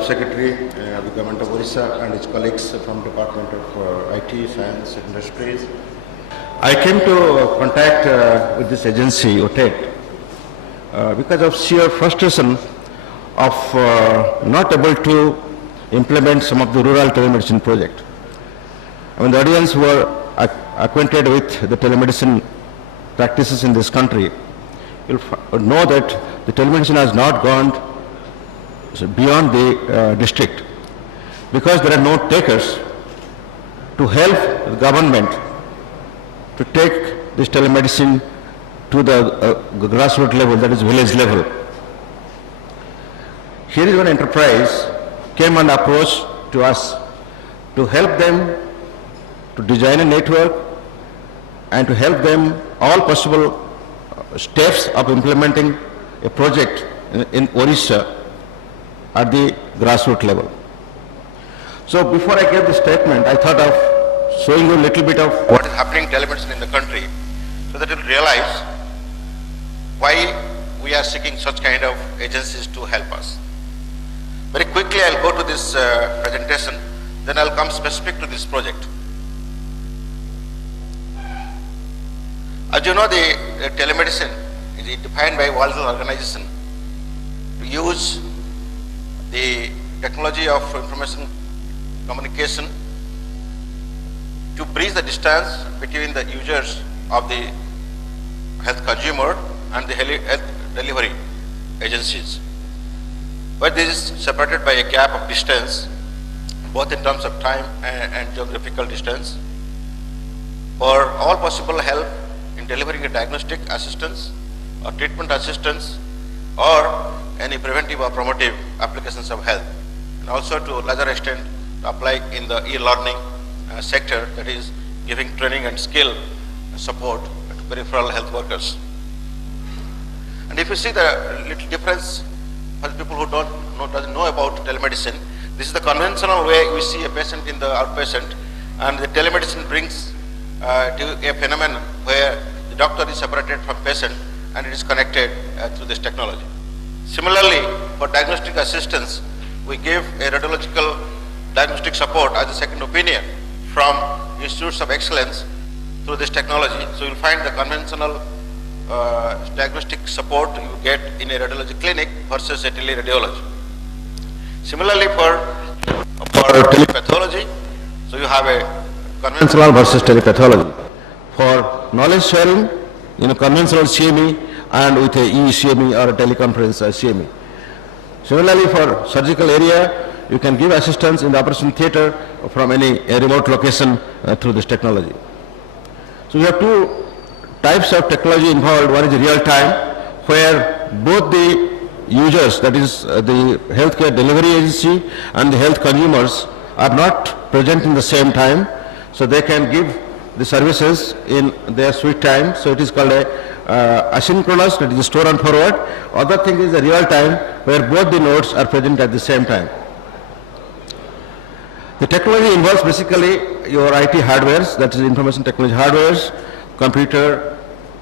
Secretary of the Government of Orissa and his colleagues from Department of IT, Science, Industries. I came to contact with this agency, OTET, because of sheer frustration of not able to implement some of the rural telemedicine project. I mean, the audience who are acquainted with the telemedicine practices in this country will know that the telemedicine has not gone beyond the district because there are no takers to help the government to take this telemedicine to the grassroots level, that is village level. Here is one enterprise came and approached to us to help them to design a network and to help them all possible steps of implementing a project in Orissa at the grassroots level. So before I gave the statement, I thought of showing you a little bit of what is happening in telemedicine in the country so that you'll realize why we are seeking such kind of agencies to help us. Very quickly I'll go to this presentation, then I'll come specific to this project. As you know, the telemedicine is defined by World Health Organization to use the technology of information communication to bridge the distance between the users of the health consumer and the health delivery agencies. But this is separated by a gap of distance, both in terms of time and geographical distance, for all possible help in delivering a diagnostic assistance or treatment assistance or any preventive or promotive applications of health, and also to a larger extent to apply in the e-learning sector, that is giving training and skill support to peripheral health workers. And if you see the little difference for the people who doesn't know about telemedicine, this is the conventional way we see a patient in the outpatient, and the telemedicine brings to a phenomenon where the doctor is separated from patient and it is connected through this technology. Similarly, for diagnostic assistance, we give a radiological diagnostic support as a second opinion from institutes of excellence through this technology. So you'll find the conventional diagnostic support you get in a radiology clinic versus a teleradiology. Similarly, for telepathology, so you have a conventional versus telepathology. For knowledge sharing, conventional CME and with a e-CME or a teleconference CME. Similarly, for surgical area, you can give assistance in the operation theater from any remote location through this technology. So we have two types of technology involved. One is real time, where both the users, that is the healthcare delivery agency and the health consumers, are not present in the same time, so they can give the services in their sweet time. So it is called a asynchronous, that is the store and forward. Other thing is the real time, where both the nodes are present at the same time. The technology involves basically your IT hardwares, that is information technology hardwares, computer,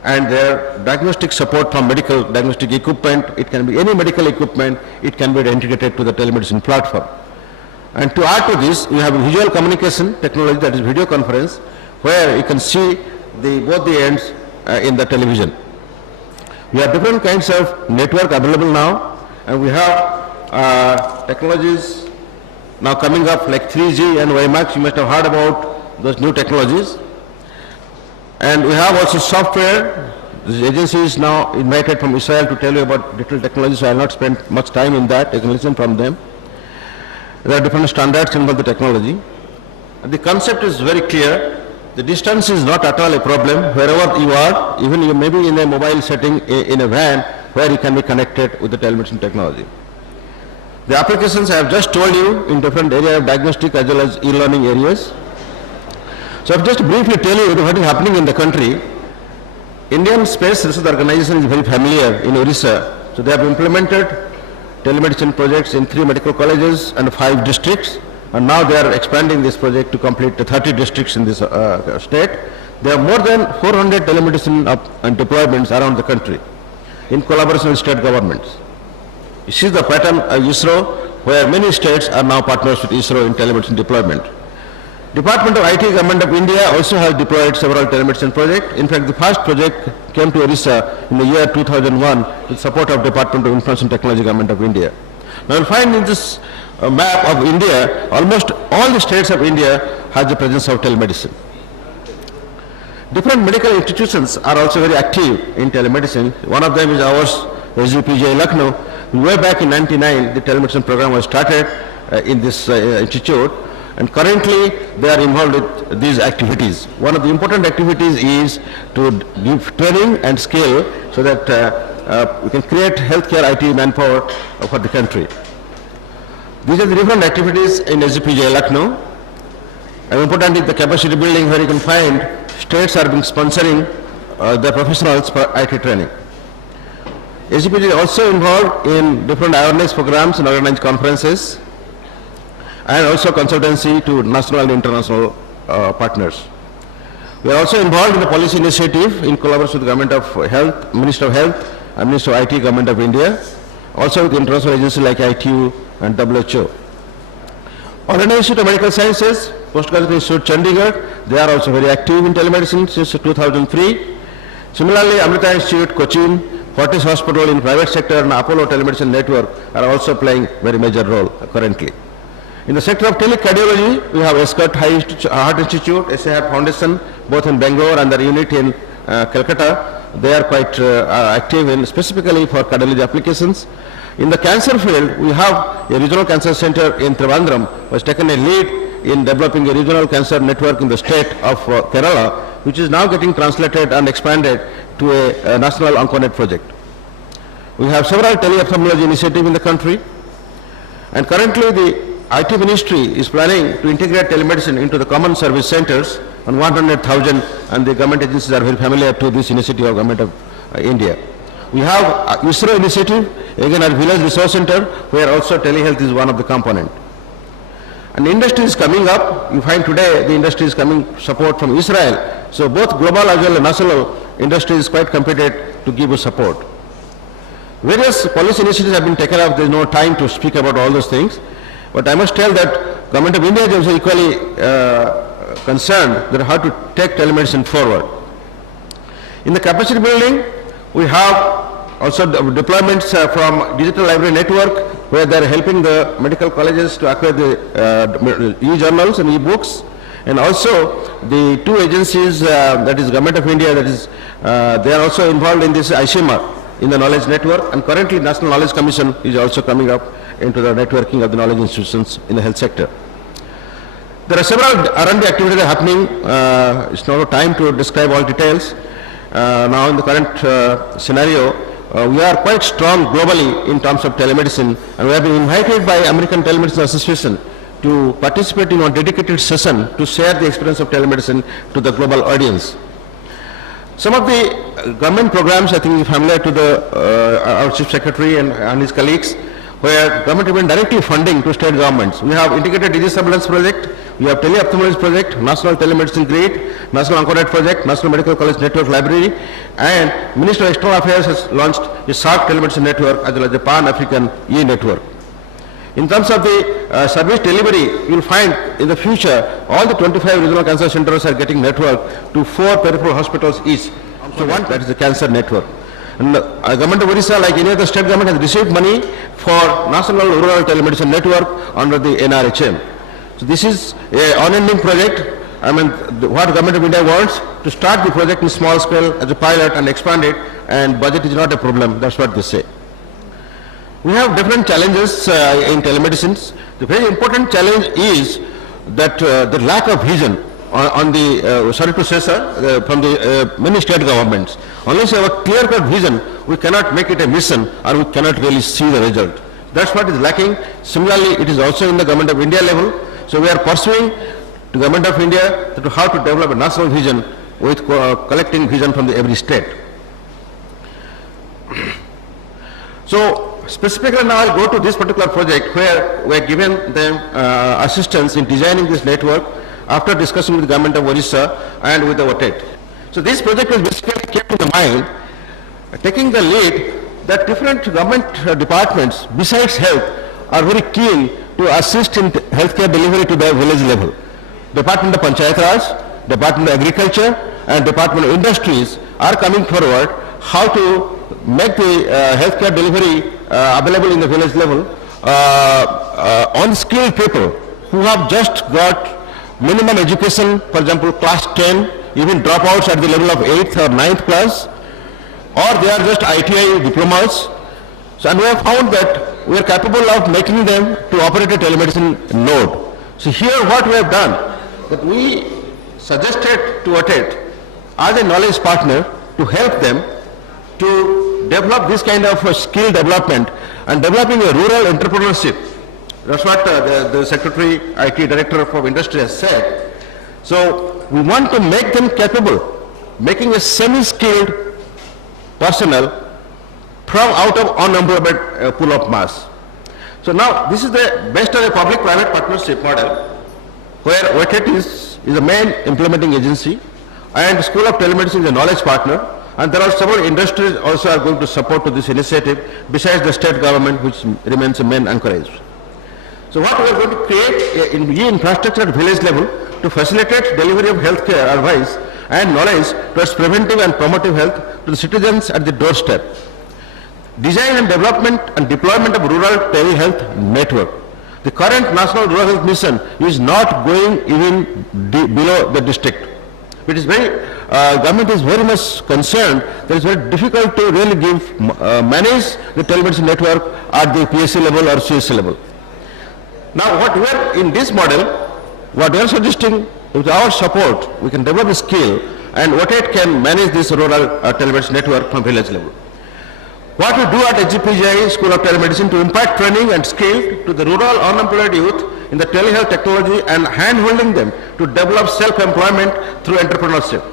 and their diagnostic support from medical diagnostic equipment. It can be any medical equipment, it can be integrated to the telemedicine platform. And to add to this, we have a visual communication technology, that is video conference, where you can see both the ends in the television. We have different kinds of network available now, and we have technologies now coming up like 3G and WiMAX. You must have heard about those new technologies. And we have also software. The agency is now invited from Israel to tell you about digital technology, so I will not spend much time in that. You can listen from them. There are different standards involved in the technology. And the concept is very clear. The distance is not at all a problem. Wherever you are, even you may be in a mobile setting in a van where you can be connected with the telemedicine technology. The applications I have just told you in different areas of diagnostic as well as e-learning areas. So I will just briefly tell you what is happening in the country. Indian Space Research Organization is very familiar in Orissa. So they have implemented telemedicine projects in 3 medical colleges and 5 districts. And now they are expanding this project to complete 30 districts in this state. There are more than 400 telemedicine deployments around the country in collaboration with state governments. You see the pattern ISRO where many states are now partners with ISRO in telemedicine deployment. Department of IT, Government of India also has deployed several telemedicine projects. In fact, the first project came to Orissa in the year 2001 with support of Department of Information Technology, Government of India. Now you'll find in this map of India, almost all the states of India has the presence of telemedicine. Different medical institutions are also very active in telemedicine. One of them is ours, SGPGI Lucknow. Way back in 1999, the telemedicine program was started in this institute. And currently, they are involved with these activities. One of the important activities is to give training and skill so that we can create healthcare IT manpower for the country. These are the different activities in SGPGI Lucknow. And important is the capacity building, where you can find states are being sponsoring the professionals for IT training. SGPGI is also involved in different awareness programs and organized conferences, and also consultancy to national and international partners. We are also involved in the policy initiative in collaboration with the Government of Health, Minister of Health and Minister of IT, Government of India, also with international agencies like ITU and WHO. All-India Institute of Medical Sciences, Postgraduate Institute Chandigarh, they are also very active in telemedicine since 2003. Similarly, Amrita Institute, Cochin, Fortis Hospital in private sector and Apollo Telemedicine Network are also playing very major role currently. In the sector of telecardiology, we have Escott Heart Institute, SA Heart Foundation, both in Bangalore and their unit in Calcutta. They are quite active in specifically for cardiology applications. In the cancer field, we have a regional cancer center in Trivandrum, which has taken a lead in developing a regional cancer network in the state of Kerala, which is now getting translated and expanded to a national OncoNet project. We have several teleophthalmology initiatives in the country, and currently the IT Ministry is planning to integrate telemedicine into the common service centers on 100,000, and the government agencies are very familiar to this initiative of Government of India. We have ISRO initiative, again at Village Resource Center, where also telehealth is one of the components. And industry is coming up. You find today the industry is coming support from Israel. So both global as well as national industry is quite committed to give us support. Various policy initiatives have been taken up. There is no time to speak about all those things. But I must tell that Government of India is also equally concerned that how to take telemedicine forward. In the capacity building, we have also deployments from Digital Library Network, where they are helping the medical colleges to acquire the e-journals and e-books. And also the two agencies, that is Government of India, that is, they are also involved in this ICMR, in the knowledge network, and currently National Knowledge Commission is also coming up into the networking of the knowledge institutions in the health sector. There are several R&D activities happening. It's not time to describe all details. Now in the current scenario, we are quite strong globally in terms of telemedicine, and we have been invited by American Telemedicine Association to participate in one dedicated session to share the experience of telemedicine to the global audience. Some of the government programs, I think, is familiar to the our Chief Secretary and his colleagues, where government has been directly funding to state governments. We have Integrated Disease Surveillance Project, we have Teleophthalmology Project, National Telemedicine Grid, National OncoNet Project, National Medical College Network Library, and Ministry of External Affairs has launched a SARC Telemedicine Network as well as the Pan-African E-Network. In terms of the service delivery, you will find in the future all the 25 regional cancer centers are getting network to 4 peripheral hospitals each. So one, that is the cancer network. And Government of Orissa, like any other state government, has received money for National Rural Telemedicine Network under the NRHM. So this is an unending project. I mean, what Government of India wants to start the project in small scale as a pilot and expand it, and budget is not a problem. That's what they say. We have different challenges in telemedicine. The very important challenge is that the lack of vision on the, sorry to say sir, from the many state governments. Unless we have a clear-cut vision, we cannot make it a mission, or we cannot really see the result. That's what is lacking. Similarly, it is also in the Government of India level. So we are pursuing the Government of India to how to develop a national vision with collecting vision from every state. So specifically now I'll go to this particular project where we are given them assistance in designing this network after discussing with the Government of Orissa and with the OTET. So this project was basically kept in the mind, taking the lead that different government departments besides health are very keen to assist in healthcare delivery to the village level. Department of Panchayat Raj, Department of Agriculture and Department of Industries are coming forward how to make the healthcare delivery available in the village level on skilled people who have just got minimum education, for example class 10, even dropouts at the level of 8th or 9th class, or they are just ITI diplomas. So, and we have found that we are capable of making them to operate a telemedicine node. So here what we have done, that we suggested to ATET as a knowledge partner to help them to develop this kind of skill development and developing a rural entrepreneurship. That's what the Secretary, IT Director of Industry has said. So we want to make them capable, making a semi-skilled personnel from out of unemployed pool of mass. So now this is the based on a public-private partnership model where ATET is the main implementing agency and School of Telemedicine is a knowledge partner, and there are several industries also are going to support to this initiative besides the state government, which remains the main anchorage. So what we are going to create in infrastructure at village level to facilitate delivery of healthcare advice and knowledge towards preventive and promotive health to the citizens at the doorstep. Design and development and deployment of rural telehealth network. The current National Rural Health Mission is not going even below the district. It is very, government is very much concerned that it's very difficult to really manage the telemedicine network at the PSC level or CSC level. Now what we are in this model, what we are suggesting, with our support, we can develop a skill and ATET can manage this rural telemedicine network from village level. What we do at HGPGI School of Telemedicine to impart training and skill to the rural unemployed youth in the telehealth technology and hand-holding them to develop self-employment through entrepreneurship.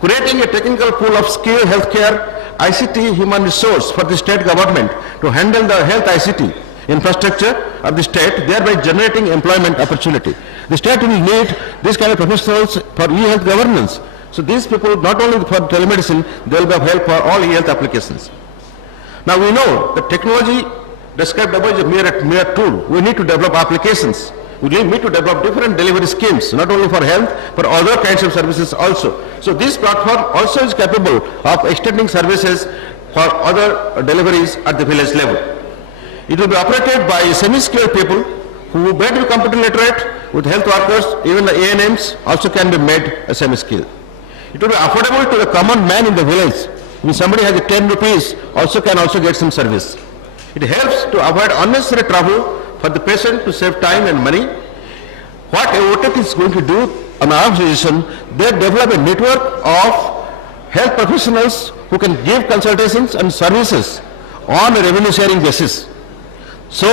Creating a technical pool of skilled healthcare ICT human resource for the state government to handle the health ICT infrastructure of the state, thereby generating employment opportunity. The state will need these kind of professionals for e-health governance. So these people, not only for telemedicine, they will be of help for all e-health applications. Now we know that technology described above is a mere tool. We need to develop applications. We need to develop different delivery schemes, not only for health, but other kinds of services also. So this platform also is capable of extending services for other deliveries at the village level. It will be operated by semi-skilled people who may be computer literate with health workers, even the ANMs also can be made a semi-skilled. It will be affordable to the common man in the village. When somebody has 10 rupees, can also get some service. It helps to avoid unnecessary travel for the patient to save time and money. What ATET is going to do on our suggestion, they develop a network of health professionals who can give consultations and services on a revenue sharing basis. So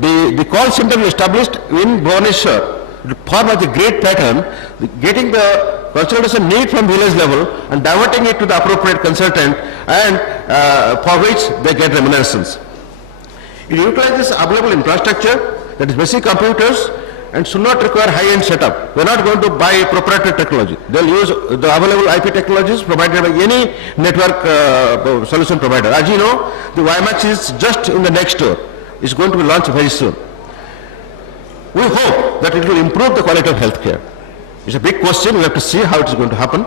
the call center is established in Bhubaneswar to form as a great pattern, getting the consultation need from village level and diverting it to the appropriate consultant, and for which they get remunerations. It utilizes available infrastructure, that is basic computers, and should not require high-end setup. We are not going to buy proprietary technology. They will use the available IP technologies provided by any network solution provider. As you know, the WiMAX is just in the next door. It's going to be launched very soon. We hope that it will improve the quality of healthcare. It's a big question. We have to see how it is going to happen.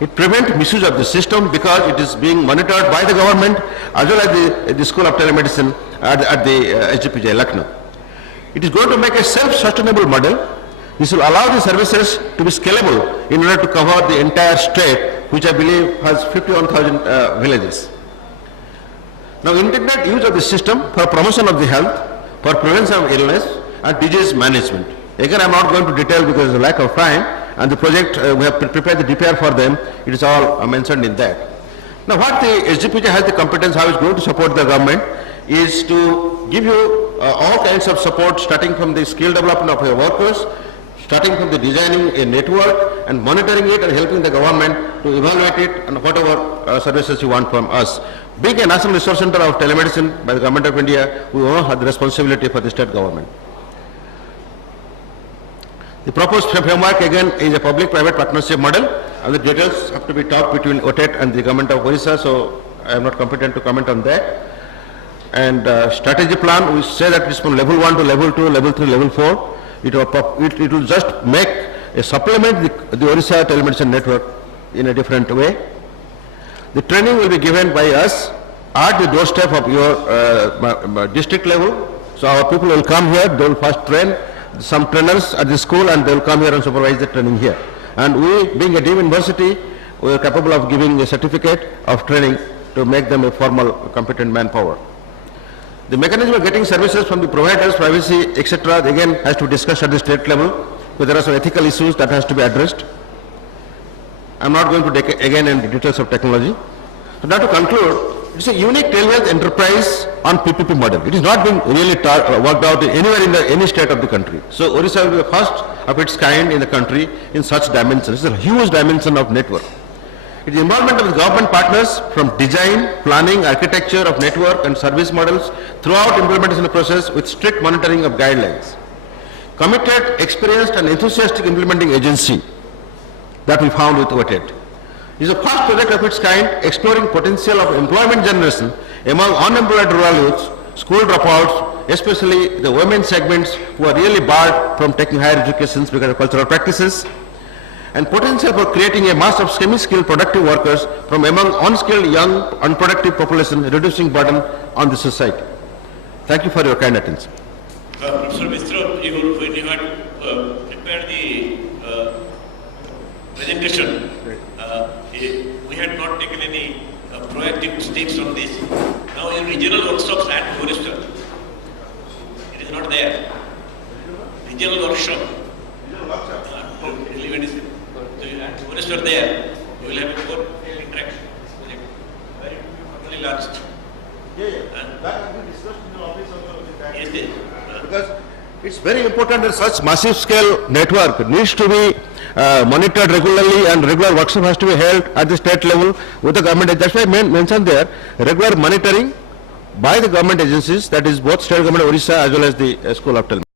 It prevents misuse of the system because it is being monitored by the government as well as the School of Telemedicine at the HGPGI Lucknow. It is going to make a self-sustainable model. This will allow the services to be scalable in order to cover the entire state, which I believe has 51,000 villages. Now, integrate use of the system for promotion of the health, for prevention of illness and disease management. Again, I am not going to detail because of the lack of time, and the project we have prepared the DPR for them. It is all mentioned in that. Now, what the SGPGI has the competence, how it is going to support the government, is to give you all kinds of support, starting from the skill development of your workers, starting from the designing a network and monitoring it and helping the government to evaluate it and whatever services you want from us. Being a National Resource Center of Telemedicine by the Government of India, we all have the responsibility for the state government. The proposed framework again is a public-private partnership model, and the details have to be talked between ATET and the Government of Orissa, so I am not competent to comment on that. and strategy plan, we say that it's from level 1 to level 2, level 3, level 4. It will just make a supplement the Orissa telemedicine network in a different way. The training will be given by us at the doorstep of your district level. So our people will come here, they will first train some trainers at the school and they will come here and supervise the training here. And we, being a deemed university, we are capable of giving a certificate of training to make them a formal, competent manpower. The mechanism of getting services from the providers, privacy, etc., again has to be discussed at the state level, because there are some ethical issues that has to be addressed. I'm not going to take again in the details of technology. So now to conclude, it's a unique telehealth enterprise on PPP model. It is not being really worked out anywhere in any state of the country. So Orissa will be the first of its kind in the country in such dimensions. It's a huge dimension of network. It is involvement of the government partners from design, planning, architecture of network and service models throughout implementation process with strict monitoring of guidelines. Committed, experienced and enthusiastic implementing agency that we found with OTED. It is the first project of its kind exploring potential of employment generation among unemployed rural youths, school dropouts, especially the women segments who are really barred from taking higher educations because of cultural practices, and potential for creating a mass of semi-skilled productive workers from among unskilled young unproductive population, reducing burden on the society. Thank you for your kind attention. Professor Mishra, when you had prepared the presentation, we had not taken any proactive steps on this. Now in regional workshops at Forester, it is not there. Regional workshop. Telemedicine. So you at Forester there, you will have a more interaction. Very formally launched. That has been discussed in the office of Yes, yes. because it's very important that such massive scale network needs to be monitored regularly, and regular workshop has to be held at the state level with the government. That's why I mentioned there regular monitoring by the government agencies, that is both state government of Orissa as well as the School of Telemedicine.